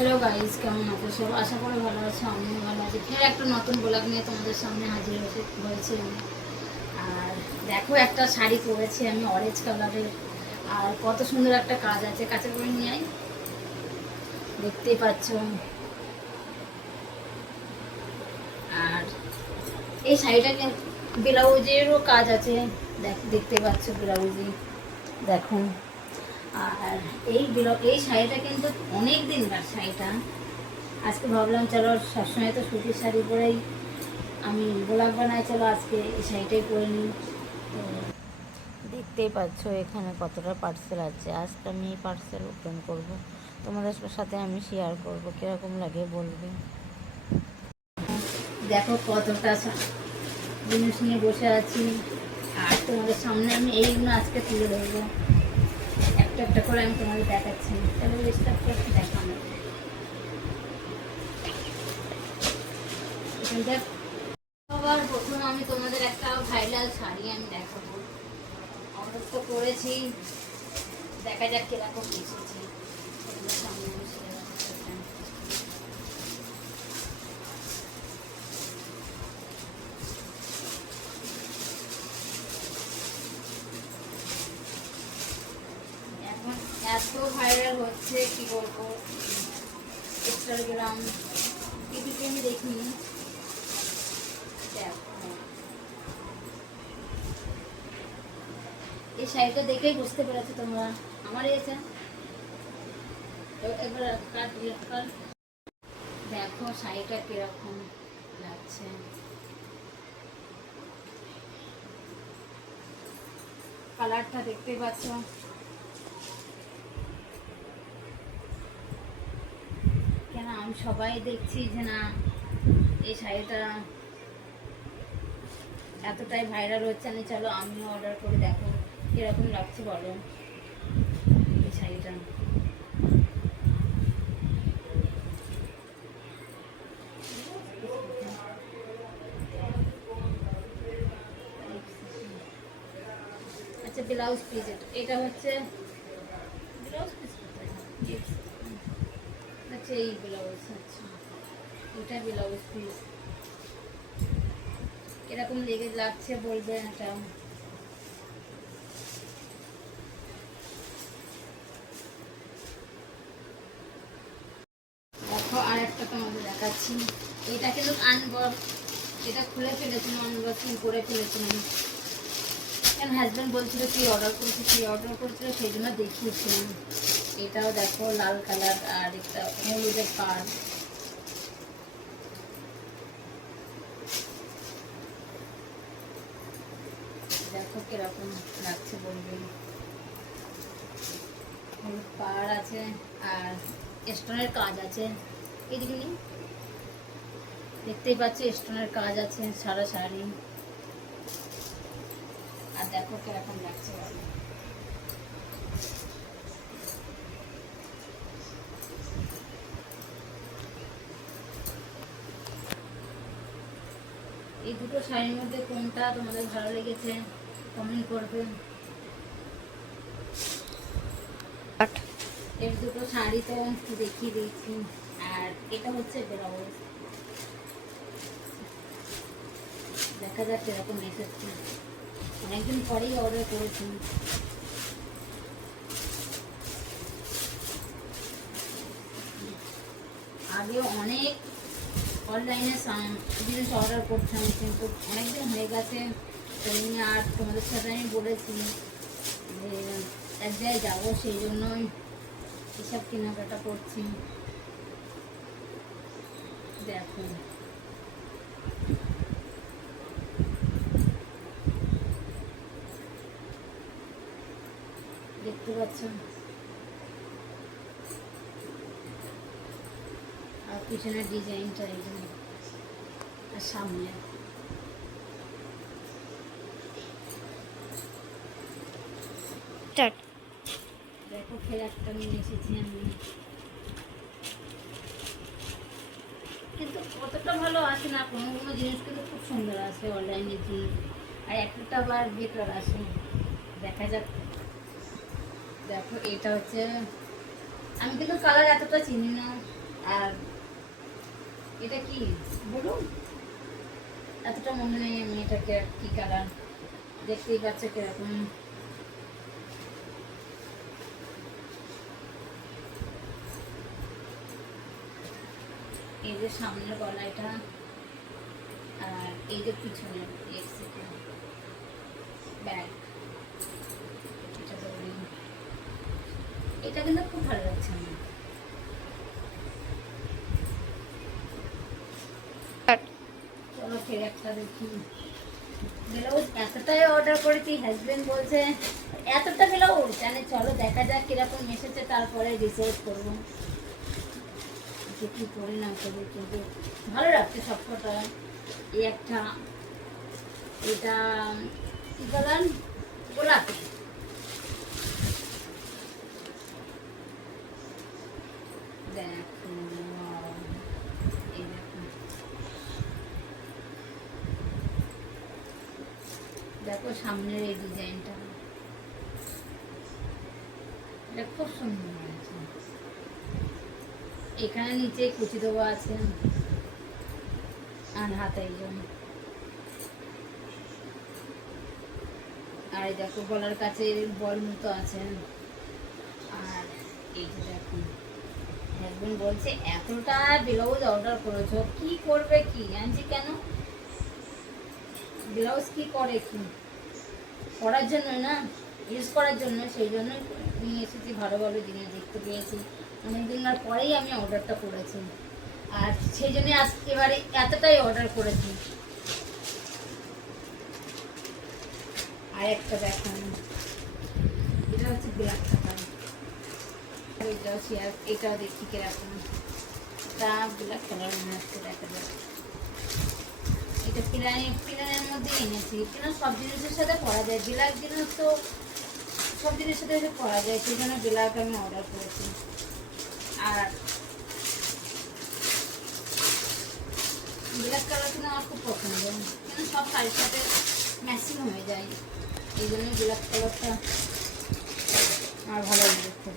Hello guys, কেমন আছো সব? আশা করি ভালো আছো, আমিও ভালো আছি। ফের একটা নতুন ব্লগ নিয়ে তোমাদের সামনে হাজির হয়েছি আমি। আর দেখো, একটা শাড়ি পরেছি আমি অরেঞ্জ কালারের, আর কত সুন্দর একটা কাজ আছে। কাছে করে নিয়ে আই, দেখতেই পাচ্ছ। আর এই শাড়িটাকে ব্লাউজেরও কাজ আছে, দেখতে পাচ্ছ ব্লাউজে, দেখো। আর এই শাড়িটা কিন্তু অনেক দিনকার শাড়িটা। আজকে ভাবলাম চলো, সবসময় তো সুতির শাড়ি পরেই আমি ব্লগ বানাই, চলো আজকে এই শাড়িটাই পরে নিই। তো দেখতেই পাচ্ছ এখানে কতটা পার্সেল আছে। আজকে আমি এই পার্সেল ওপেন করব, তোমাদের সাথে আমি শেয়ার করব, কীরকম লাগে বলবে। দেখো কতটা জিনিস নিয়ে বসে আছি, আর তোমাদের সামনে আমি এইগুলো আজকে তুলে ধরবো। একটা একটা করে আমি তোমাদের দেখাচ্ছি। তাহলে স্টার্ট করতে দেখো। দেখ, সবার প্রথমে আমি তোমাদের একটা ভাইরাল শাড়ি আমি দেখাবো। অর্ডার তো করেছি, দেখা যাক কিরকম এসেছে। সামনে আমি share করতে। এখন এত ভাইরাল হচ্ছে, কি বলবো, ইনস্টাগ্রাম, টিভিতে আমি দেখিনি। দেখো, এই শাড়িটা দেখেই বুঝতে পেরেছো তোমরা আমার এসে। এবার দেখো শাড়িটা কিরকম লাগছে। কালারটা দেখতে পাচ্ছ, কেন আমি সবাই দেখছি যে না, এই শাড়িটা এতটাই ভাইরাল হচ্ছে, আমি চলো আমিও অর্ডার করে দেখো কিরকম লাগছে বলো এই শাড়িটা। আচ্ছা, ব্লাউজ পিস এটা হচ্ছে ব্লাউজ পিস কোথায়? আচ্ছা, এই ব্লাউজ, আচ্ছা এটা ব্লাউজ পিস। কিরকম লেগে লাগছে বলবে এটা। দেখো, আর একটা তোমাদের দেখাচ্ছি। এটা কিন্তু এটা খুলে ফেলেছিলাম, আনবক্সিং করে ফেলেছিলাম। কেন হাজব্যান্ড বলছিল কি অর্ডার করেছিল, সেই জন্য দেখিয়েছিলাম। এটাও দেখো লাল কালার, আর একটা হলুদের পাড়। দেখো কিরকম লাগছে বলবেন। হলুদ পাড় আছে, আর স্টোনের কাজ আছে। এদিকে দেখতেই পাচ্ছি স্টোনের কাজ আছে সারা শাড়ি। আর দেখো কিরকম লাগছে বলো। এই দুটো শাড়ির মধ্যে কোনটা তোমাদের ভালো লেগেছে কমেন্ট করবে। এই দুটো শাড়ি তো দেখিয়ে দিয়েছি। আর এটা হচ্ছে ব্লাউজ, দেখা যাক এরকম এসেছে। অনেকদিন পরেই অর্ডার করেছি। আগে অনেক অনলাইনে জিনিস অর্ডার করতাম, কিন্তু অনেকদিন হয়ে গেছে। আর তোমাদের সাথে আমি বলেছি যে এক জায়গায় যাবো, সেই জন্যই এসব কেনাকাটা করছি। দেখো, দেখতে পাচ্ছ, আর পিছনের ডিজাইনটা এখানে, আর সামনে দেখো ফের একটা নিয়ে এসেছি আমি। কিন্তু কতটা ভালো আসে না, কোনো কোনো জিনিস কিন্তু খুব সুন্দর আসে অনলাইনে জিনিস, আর একটা আবার বেকার আসে। দেখা যাক। দেখো এটা হচ্ছে, আমি কিন্তু কালার এতটা চিনি না, আর এটা কি বলুন, এতটা মনে নেই আমি এটাকে কি কালার, দেখতেই পাচ্ছে কিরকম। এই যে সামনের গলা এটা, আর এই যে পিছনের ব্যাগ, এটা কিন্তু খুব ভালো লাগছে আমার। চলো ফের একটা দেখি। ব্লাউজ এতটাই অর্ডার করেছি, হাজবেন্ড বলছে এতটা ব্লাউজ জানে, চলো দেখা যাক কিরকম এসেছে, তারপরে ডিসাইড করবো কি করি না করি। কিন্তু ভালো লাগছে সবকটা। এই একটা, এটা কি কালার, গোলাপি। দেখো এই দেখো, দেখো সামনের এই ডিজাইনটা, এটা খুব সুন্দর হয়েছে। এখানে নিচে কুচি দেওয়া আছে আর হাতে জন্য, আর এই দেখো গলার কাছে বল মতো আছে। আর এই যে দেখো, হাজবেন্ড বলছে এতটা ব্লাউজ অর্ডার করেছো, কি করবে, কি আনছি কেন, ব্লাউজ কি করে, কি করার জন্য না, ইউজ করার জন্য, সেই জন্য নিয়ে এসেছি। ভালো ভালো জিনিস দেখতে পেয়েছি, অনেকদিন পরেই আমি অর্ডারটা করেছি, আর সেই জন্য আজ এবারে এতটাই অর্ডার করেছি। আর একটা দেখুন, এটা হচ্ছে ব্ল্যাক কালার, এটাও শেয়ার, এটাও দেখি কিরকম, এটা ব্ল্যাক কালার মনে হচ্ছে, দেখা যাচ্ছে। এটা প্লেনের মধ্যে এনেছি, কেন সব জিনিসের সাথে পরা যায়, ব্ল্যাক জিনিস তো সব জিনিসের সাথে পরা যায়, সেই জন্য ব্ল্যাক আমি অর্ডার করেছি। আর ব্ল্যাক কালার কিন্তু আমার খুব পছন্দ, কেন সব শাড়ির সাথে ম্যাচিং হয়ে যায়, এই জন্য ব্ল্যাক কালারটা আমার ভালো লাগে খুব।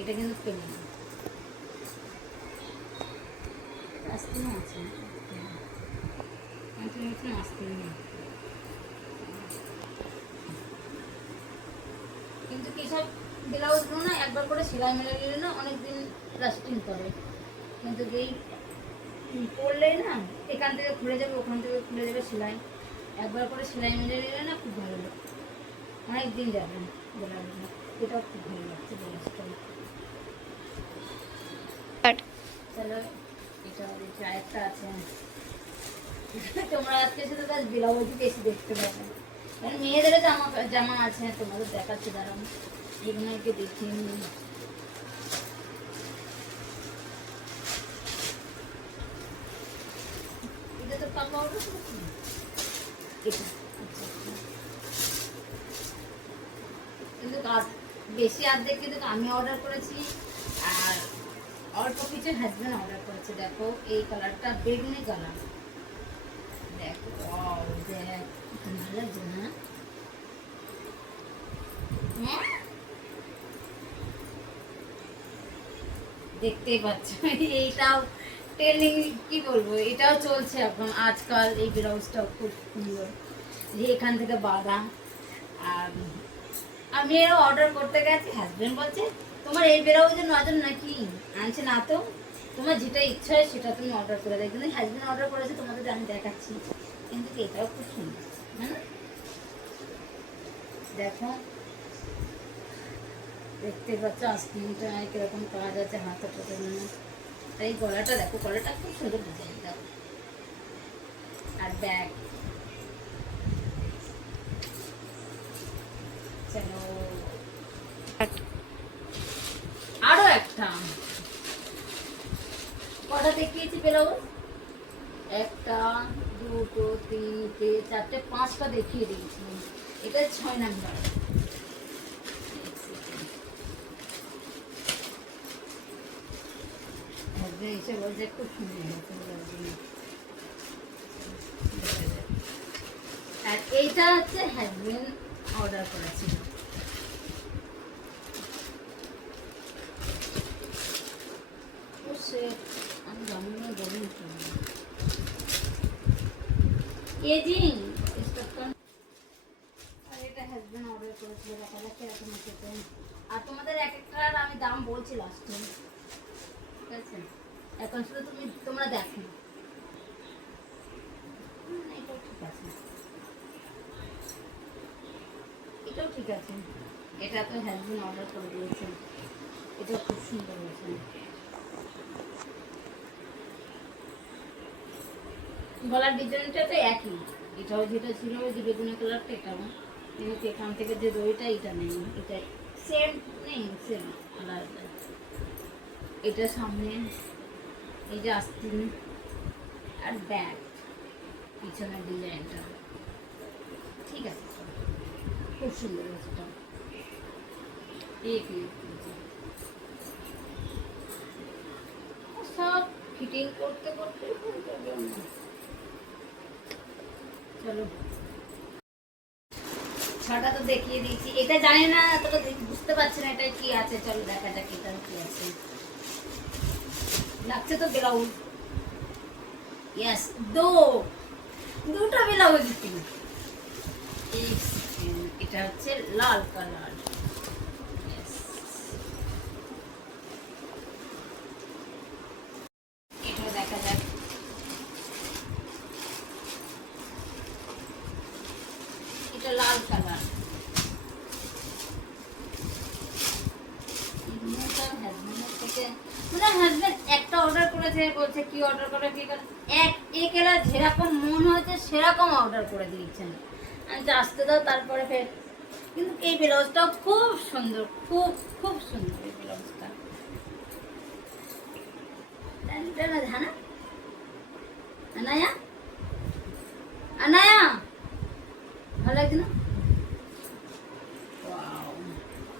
এটা কিন্তু পেলে আসতে আছে, আসতে কিন্তু কি সব ব্লাউজগুলো না একবার করে সেলাই মেলে নিলে না অনেকদিন লাস্টিং করে, কিন্তু এই পরলেই না এখান থেকে খুলে যাবে, ওখান থেকে খুলে যাবে সেলাই, একবার করে সেলাই মেলে নিলে না খুব ভালো লাগে, অনেক দিন যাবে ব্লাউজটা। এটাও খুব ভালো লাগছে ব্লাউজটা। চলো এটা একটা আছে, তোমরা আজকে শুধু তার ব্লাউজই বেশি দেখতে পাবে, মেয়েদেরও জামা জামা আছে, তোমাদের দেখাচ্ছে, দাঁড়ান এগুলোকে দেখিয়ে নিই। এটা তো পাকা অর্ডার করেছি, এটা আচ্ছা, কিন্তু বেশি অর্ধেক কিন্তু আমি অর্ডার করেছি, আর অল্প কিছু হাজবেন্ড অর্ডার করেছে। দেখো এই কালারটা বেগুনি কালার, দেখো দেখ ভালো লাগছে না, দেখতেই পাচ্ছ। এইটাও ট্রেন্ডিং, কি বলবো, এটাও চলছে এখন আজকাল, এই ব্লাউজটাও খুব সুন্দর, যে এখান থেকে বাঁধা। আর আমি এরও অর্ডার করতে গেছি, হাজবেন্ড বলছে তোমার এই ব্লাউজের নজর নাকি, আনছে না তো, তোমার যেটা ইচ্ছা হয় সেটা তুমি অর্ডার করে দেয়, কিন্তু হাজবেন্ড অর্ডার করেছে তোমাদের আমি দেখাচ্ছি, কিন্তু এটাও খুব সুন্দর, হ্যাঁ দেখো দেখতে পাচ্ছ আস্তিনটা কিরকম কাজ আছে, হাতাটা জন্য, তাই গলাটা দেখো, গলাটা খুব সুন্দর ডিজাইন দাও। আর ব্যাগ, চলো আরো একটা, কটা দেখিয়েছি ব্লাউজ, একটা দুটো তিনটে চারটে পাঁচটা দেখিয়ে দিয়েছি, এটা 6 নাম্বার। এসে বলছে খুব সুন্দর হয়েছে, এটা হচ্ছে হাজবেন্ড অর্ডার করেছিল। আমি জানি না বলুন আর এটা হাজবেন্ড অর্ডার করেছিল, দেখা যাচ্ছে এরকম খেতে। আর তোমাদের এক একটার আমি দাম বলছি লাস্টে, ঠিক আছে? এখন শুধু তোমরা দেখো। এটাও ঠিক আছে, এটাও ঠিক আছে। এটা তো হাজবেন্ড অর্ডার করে দিয়েছে, এটা খুব সুন্দর হয়েছে। গলার ডিজাইনটা তো একই, এটাও যেটা ছিল ওই যে বেগুনি কালারটা, এটাও কিন্তু এখান থেকে যে দড়িটা এটা নেই, এটা সেম নেই, সেম আলাদা। এটা সামনে এই যে আস্তিন আর ব্যাক পিছনের ডিজাইনটা ঠিক আছে, খুব সুন্দর হয়েছে। সব ফিটিং করতে করতে চলো ছটা তো দেখিয়ে দিয়েছি। এটা জানি না, তোরা বুঝতে পারছি না এটা কি আছে। চলো দেখা যাক এটা কি আছে। লাগছে তো ব্লাউজ, ইয়েস দুটো ব্লাউজ। এটা হচ্ছে লাল কালার, এটা দেখা যাক। এটা লাল কালার, হাজবেন্ড একটা অর্ডার করেছে, বলছে কি অর্ডার করে কি এক এলা যেরকম মন হয়েছে সেরকম অর্ডার করে দিয়েছেন। আমি আসতে দাও তারপরে ফের। কিন্তু এই ব্লাউজটাও খুব সুন্দর, খুব খুব সুন্দর এই ব্লাউজটা। হ্যাঁ আনায়া আনায়া ভালো লাগছে না?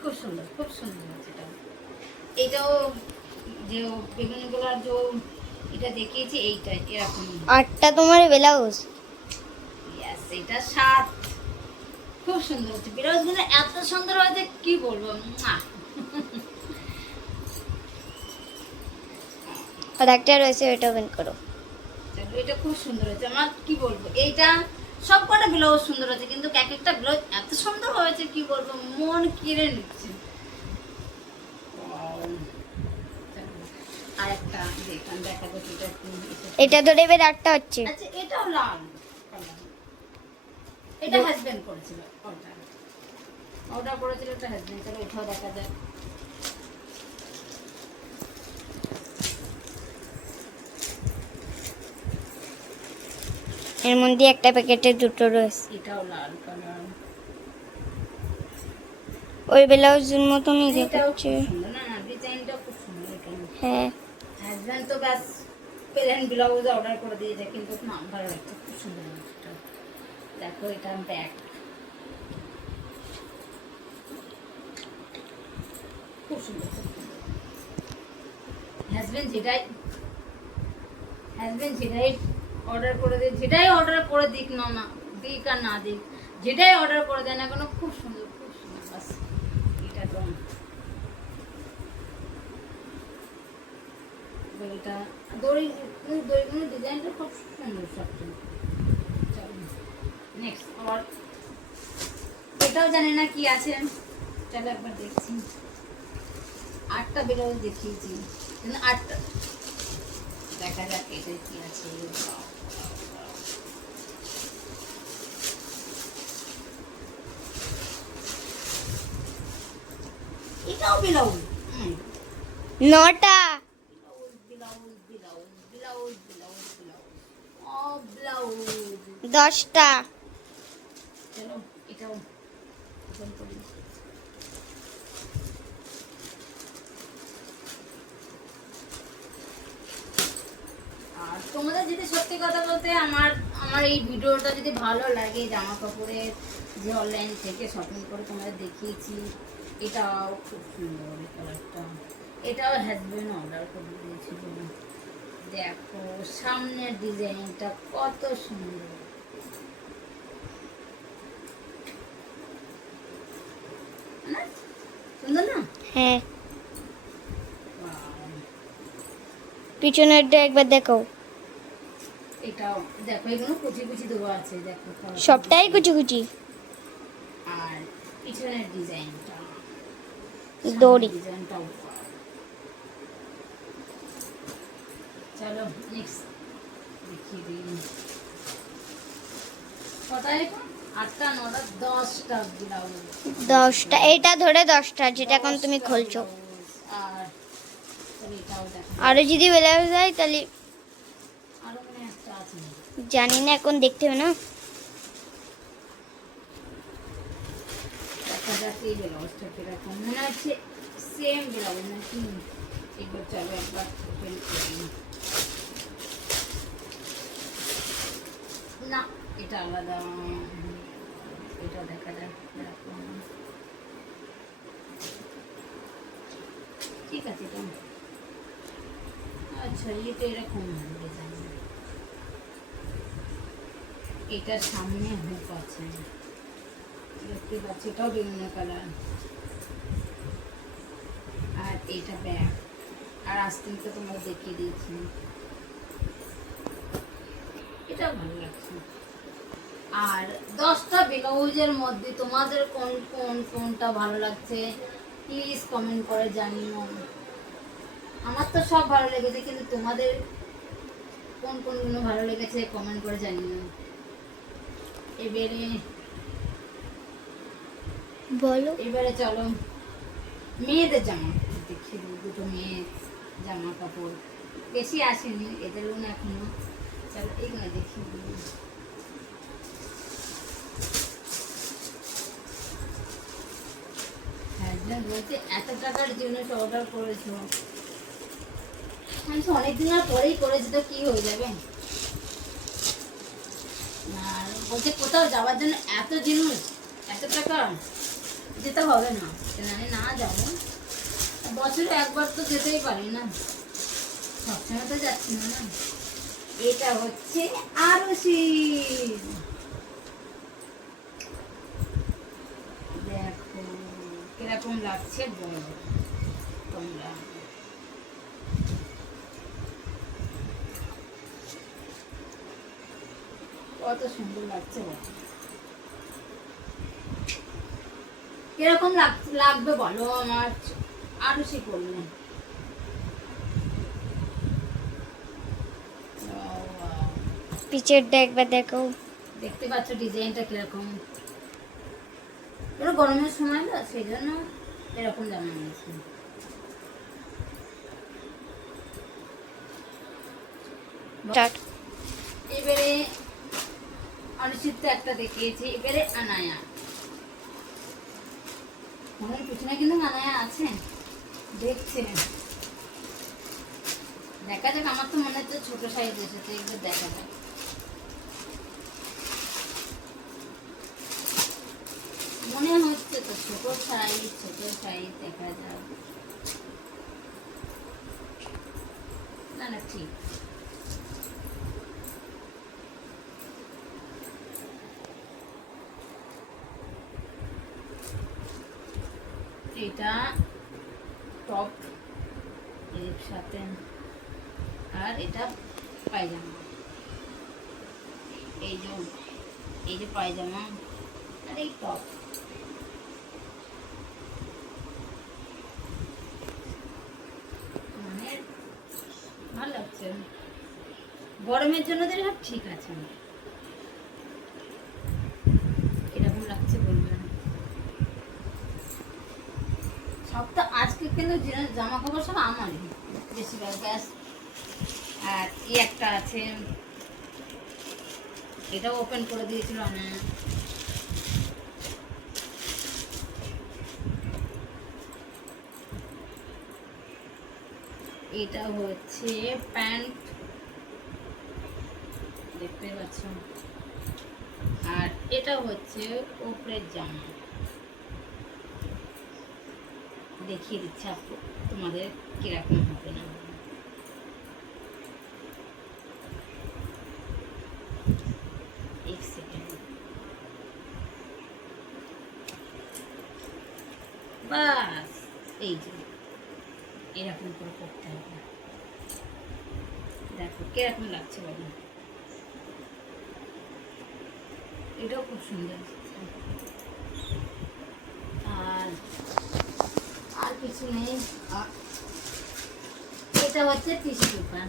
খুব সুন্দর, খুব সুন্দর আছে এটা। এটাও যে বেগুনি কালার যে এটা দেখিয়েছি, এইটা এরকম। আটটা তোমার ব্লাউজ, ইয়েস এটা 7। খুব সুন্দর হচ্ছে ব্লাউজগুলো, এত সুন্দর হয়েছে কি বলবো। আর একটা রয়েছে, ওটা ওপেন করো। এটা খুব সুন্দর হয়েছে, আমার কি বলবো। এইটা সব কটা ব্লাউজ সুন্দর হয়েছে, কিন্তু এক একটা ব্লাউজ এত সুন্দর হয়েছে কি বলবো, মন কেড়ে নিচ্ছে। আর একটা দেখলাম, দেখা যাচ্ছে এটা ধরে এবার আটটা হচ্ছে। আচ্ছা এটাও লাল, এটা হাজবেন্ড করেছিল অর্ডার করেছিল, এটা হাজবেন্ড। চলো এটাও দেখা যায়। এর মধ্যে একটা প্যাকেটে দুটো রয়েছে। এটাও লাল কালার, ওই ব্লাউজের মতনই দেখাচ্ছে। দেখাচ্ছে। না না, ডিজাইনটা খুব সুন্দর। হ্যাঁ, হাজবেন্ড তো ব্যাস প্লেন ব্লাউজ অর্ডার করে দিয়েছে, কিন্তু না ভালো লাগছে, খুব সুন্দর লাগছে। দেখো এটা ব্যাক, খুব সুন্দর। হাজবেন্ড যেটাই অর্ডার করে দিক, যেটাই অর্ডার করে দিক না দিক আর না দিক, যেটাই অর্ডার করে দেয় না কেন, খুব সুন্দর, খুব সুন্দর। বাস এটা তো দড়িটা, দড়িগুলো ডিজাইনটা খুব সুন্দর সবটা। নেক্সট আবার এটাও জানি না কি আছে, চলো একবার দেখছি। 8টা ব্লাউজ দেখিয়েছি, কিন্তু 8টা দেখা যাক এটা কি আছে। এটাও ব্লাউজ, 9টা ব্লাউজ 10টা। চলো এটাও ওপেন করি। আর তোমাদের যদি সত্যি কথা বলতে আমার এই ভিডিওটা যদি ভালো লাগে, জামা কাপড়ের যে অনলাইন থেকে শপিং করে তোমাদের দেখিয়েছি, এটাও খুব সুন্দর এই কালারটা। এটাও হাজবেন্ড অর্ডার করে দিয়েছিল। দেখো সামনের ডিজাইনটা কত সুন্দর, হ্যাঁ, Wow! পিছনেরটা একবার দেখো। এটাও দেখো, এগুলো কুচি কুচি দেওয়া আছে, দেখো সবটাই কুচি কুচি। আর পিছনের ডিজাইনটা, দড়ি। ডিজাইনটাও চলো নেক্সট দেখিয়ে দিই। কটা এখন? 8টা 9টা 10টা ব্লাউজ। 10টা, এটা ধরে 10টা যেটা এখন তুমি 10টা খুলছো। ব্লাউজ। আর তাহলে এটাও দেখো, আরো যদি ব্লাউজ হয় তাহলে আরো মনে হয় একটা আছে। জানি না, এখন দেখতে হবে না। দেখা যাক এই ব্লাউজটা কিরকম, মনে হচ্ছে সেম ব্লাউজ নাকি। একবার চলো একবার ওপেন করি। না, এটা আলাদা। এটা দেখা যাক এরকম। ঠিক আছে এটা। আচ্ছা, এটা এরকম ডিজাইন। এটার সামনে হুক আছে, দেখতে পাচ্ছি, এটাও বিভিন্ন কালার। আর এটা ব্যাগ, আর আস্তিন তো তোমরা দেখিয়ে দিয়েছি। এটাও ভালো লাগছে। আর 10টা ব্লাউজের মধ্যে তোমাদের কোনটা ভালো লাগছে প্লিজ কমেন্ট করে জানিও। আমার তো সব ভালো লেগেছে, কিন্তু তোমাদের কোনগুলো ভালো লেগেছে কমেন্ট করে জানিও। এবারে চলো মেয়েদের জামা দেখিয়ে দিই। দুটো মেয়ের জামা কাপড় বেশি আসেনি, এদেরও না এখনো। চলো এইগুলো দেখিয়ে দিই। হাজব্যান্ড বলছে এত টাকার জিনিস অর্ডার করেছো। আমি তো অনেকদিন পরেই করেছি, তো কি হয়ে যাবে। আর বলছে কোথাও যাওয়ার জন্য এত জিনিস, এত টাকা যেতে হবে না। আমি না যাবো, বছরে একবার তো যেতেই পারি না, সবসময় তো যাচ্ছি না। না, এটা হচ্ছে আরশি। দেখো কিরকম লাগছে বলো তোমরা। কত সুন্দর লাগছে বলো। কিরকম লাগবে বলো আমার আরশি করলে। পিছেরটা একবার দেখো। দেখতে পাচ্ছ ডিজাইনটা কিরকম। এটা গরমের সময় না, সেই জন্য এরকম জামা নিয়েছি। এবারে অনিশ্চিত একটা দেখিয়েছি, এবারে আনায়া। মনের পিছনে কিন্তু আনায়া আছে, দেখছে। দেখা যাক, আমার তো মনে হচ্ছে ছোট সাইজ এসেছে, একটু দেখা যাক। মনে হচ্ছে তো ছোট সাইজ দেখা যাক। না না ঠিক। এটা টপ এর সাথে, আর এটা পায়জামা। এই যে পায়জামা আর এই টপ। মানে ভালো লাগছে, গরমের জন্য তো সব ঠিক আছে। এরকম লাগছে বলবেন। সব তো আজকে কিন্তু জামা কাপড় সব আমারই বেশিরভাগ। ব্যাস, আর এই একটা আছে, এটাও ওপেন করে দিয়েছিল না। এটা হচ্ছে প্যান্ট, দেখতে পাচ্ছ। আর এটা হচ্ছে উপরের জামা, দেখিয়ে দিচ্ছি আপু তোমাদের কিরকম হবে না। এক সেকেন্ড, বাস এই যে এরকম করে করতে হবে। দেখো কিরকম লাগছে বলো, এটাও খুব সুন্দর। আর আর কিছু নেই। এটা হচ্ছে টিস্যু পেপার,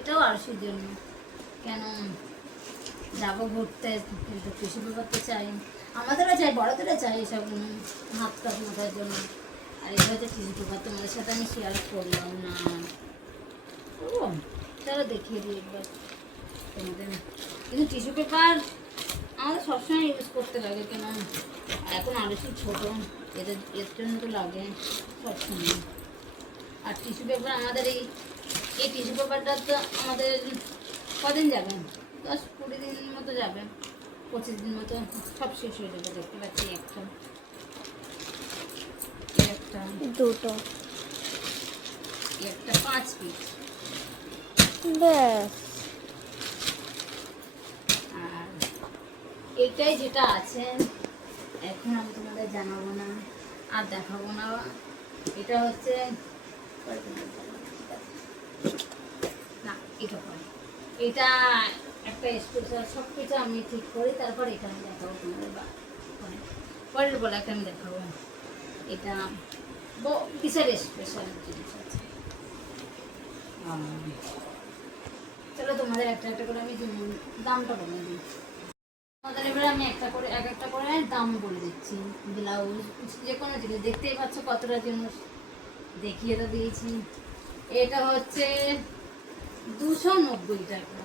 এটাও আরশির জন্য। কেন যাবো ঘুরতে, কিন্তু টিস্যু পেপার তো চাই, আমাদেরও চাই, বড়দেরও চাই এসব হাত কাপ মোটার জন্য। আর এটা হচ্ছে টিস্যু পেপার, তোমাদের সাথে আমি শেয়ার করলাম না। ও চলো দেখিয়ে দিই একবার তোমাদের। কিন্তু টিস্যু পেপার আমাদের সবসময় ইউজ করতে লাগে, কেন এখন আরশি ছোটো, এর জন্য তো লাগে সবসময়। আর টিস্যু পেপার আমাদের এই টিস্যু পেপারটা তো আমাদের কদিন যাবে, 10-20 দিন মতো যাবে, 25 দিন মতো সব শেষ হয়ে যাবে। দেখতে পাচ্ছি একটা একটা দুটো একটা 5 পিস। ব্যাস। আর এটাই যেটা আছে, এখন আমি তোমাদের জানাবো না আর দেখাবো না। এটা হচ্ছে না, এটা পরে, এটা একটা স্পেশাল, সব কিছু আমি ঠিক করি তারপর এখানে দেখাবো তোমাদের। পরের বলে একটা আমি দেখাবো। এটা বিশাল স্পেশাল জিনিস আছে। চলো তোমাদের একটা একটা করে আমি দামটা বলে দিই। তোমাদের এবারে আমি একটা করে এক একটা করে দাম বলে দিচ্ছি। ব্লাউজ যে কোনো জিনিস দেখতেই পাচ্ছ কতটা জিনিস দেখিয়ে তো দিয়েছি। এটা হচ্ছে 290 টাকা।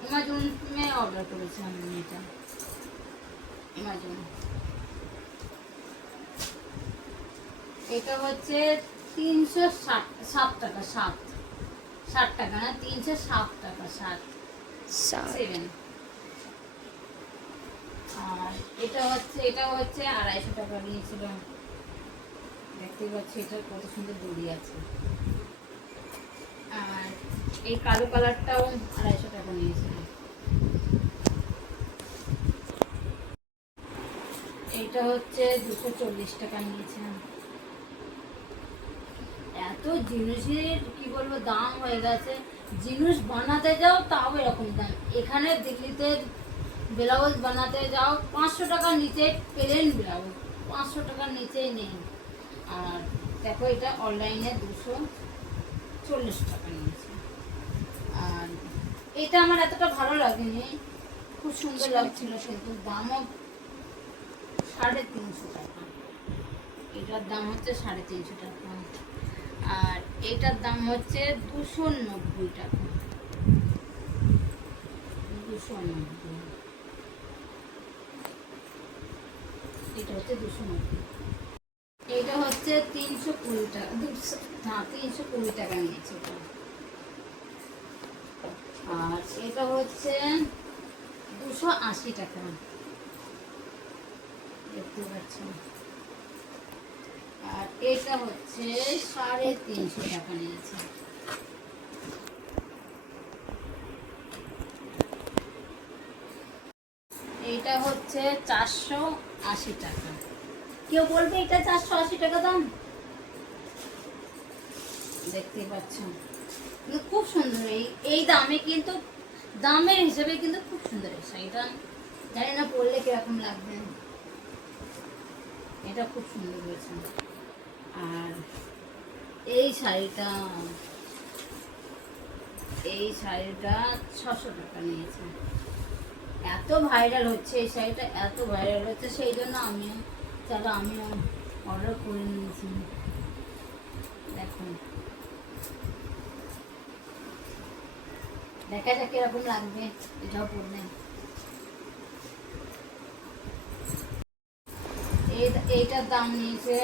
অ্যামাজনে অর্ডার করেছি আমি এটা, অ্যামাজন। এটা হচ্ছে 360 টাকা, 60 টাকা না, 360 টাকা, 7। আর এটা হচ্ছে 250 টাকা নিয়েছিল। দেখতে পাচ্ছি এটা কত সুন্দর দড়ি আছে। আর এই কালো কালারটাও 250 টাকা নিয়েছিল। এইটা হচ্ছে 240 টাকা নিয়েছে। এত জিনিসের কি বলবো দাম হয়ে গেছে, জিনিস বানাতে যাও তাও এরকম দাম। এখানে দিল্লিতে ব্লাউজ বানাতে যাও 500 টাকার নিচে, প্লেন ব্লাউজ 500 টাকার নিচেই নেই। আর দেখো এটা অনলাইনে 240 টাকা নিয়েছে। আর এটা আমার এতটা ভালো লাগেনি, খুব সুন্দর লাগছিল, কিন্তু দামও 350 টাকা। এটার দাম হচ্ছে 350 টাকা। আর এটার দাম হচ্ছে 290 টাকা, 290। এটা হচ্ছে 290। এটা হচ্ছে 320 টাকা, 320 টাকা নিয়েছে এটা। আর এটা হচ্ছে 280 টাকা, দেখতে পাচ্ছেন। আর এটা হচ্ছে 350 টাকা নিয়েছে। এটা হচ্ছে 480 টাকা। কেউ বলবে এটা 480 টাকা দাম, দেখতে পাচ্ছ খুব সুন্দর। এই দামে কিন্তু, দামের হিসেবে কিন্তু খুব সুন্দর এই শাড়িটা। জানি না পরলে কিরকম লাগবে, এটা খুব সুন্দর হয়েছে। আর এই শাড়িটা 600 টাকা নিয়েছে। এত ভাইরাল হচ্ছে এই শাড়িটা, এত ভাইরাল হচ্ছে, সেই জন্য আমিও অর্ডার করে নিয়েছি। দেখুন, দেখা যাক কিরকম লাগবে, এটাও পরলে। এইটার দাম নিয়েছে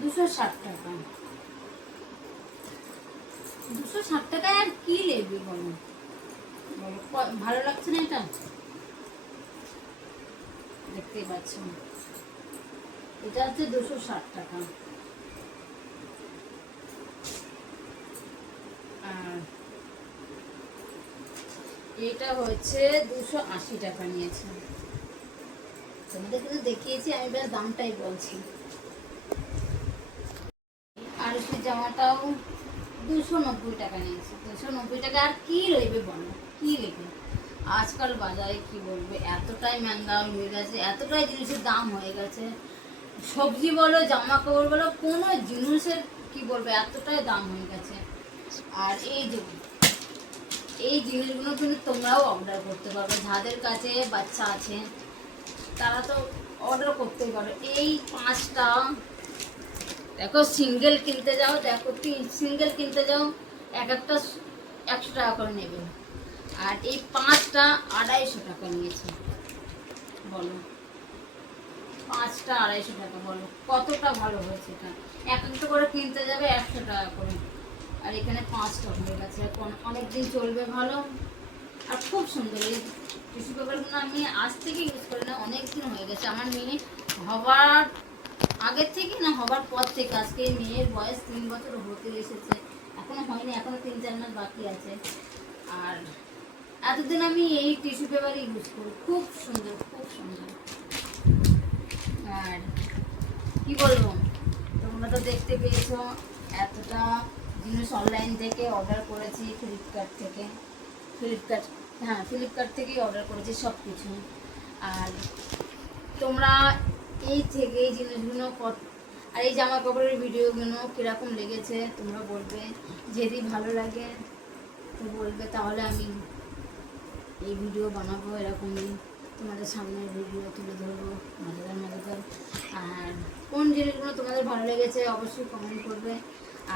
260 টাকা। 260 টাকায় আর কি নেবে বলো, ভালো লাগছে না এটা? দেখতেই পাচ্ছেন, এটা হচ্ছে 260 টাকা। আর এটা হচ্ছে 280 টাকা নিয়েছে। তোমাদের কিন্তু দেখিয়েছি, আমি বেশ দামটাই বলছি। আর সেই জামাটাও 290 টাকা নিয়েছি। 290 টাকা আর কি রইবে বলো, কি রইবে? আজকাল বাজারে কি বলবে, এতটাই মেহঙ্গা হয়ে গেছে, এতটাই জিনিসের দাম হয়ে গেছে, সবজি বলো জামা কাপড় বলো কোনো জিনিসের কি বলবো এতটাই দাম হয়ে গেছে। আর এই জিনিসগুলো কিন্তু তোমরাও অর্ডার করতে পারবে, যাদের কাছে বাচ্চা আছে তারা তো অর্ডার করতেই পারো। এই 5টা দেখো, সিঙ্গেল কিনতে যাও, দেখো সিঙ্গেল কিনতে যাও এক একটা 100 টাকা করে নেবে, আর এই 5টা 250 টাকা নিয়েছে। বলো 5টা 250 টাকা, বলো কতটা ভালো হয়েছে এটা। এক একটা করে কিনতে যাবে 100 টাকা করে, আর এখানে 5টা হয়ে গেছে, অনেক দিন চলবে ভালো। আর খুব সুন্দর এই টিস্যু পেপারগুলো আমি আজ থেকে ইউজ করি না, অনেক দিন হয়ে গেছে। আমার মেয়ে হবার আগের থেকে না হবার পর থেকে, আজকে মেয়ের বয়স 3 বছর হতে এসেছে, এখনো হয়নি, এখনো 3-4 মাস বাকি আছে। আর এতদিন আমি এই টিস্যু পেপারই ইউজ করি, খুব সুন্দর খুব সুন্দর। আর কি বলবো, তোমরা তো দেখতে পেয়েছো এতটা জিনিস অনলাইন থেকে অর্ডার করেছি, ফ্লিপকার্ট থেকেই অর্ডার করেছি সব কিছু। আর তোমরা এই জিনিসগুলো আর এই জামা কাপড়ের ভিডিওগুলো কীরকম লেগেছে তোমরা বলবে, যদি ভালো লাগে তো বলবে, তাহলে আমি এই ভিডিও বানাবো, এরকমই তোমাদের সামনে ভিডিও তুলে ধরবো মজাদার। আর কোন জিনিসগুলো তোমাদের ভালো লেগেছে অবশ্যই কমেন্ট করবে।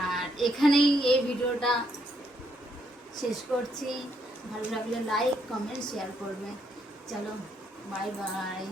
আর এখানেই এই ভিডিওটা শেষ করছি, ভালো লাগলে লাইক কমেন্ট শেয়ার করবে। চলো বাই বাই।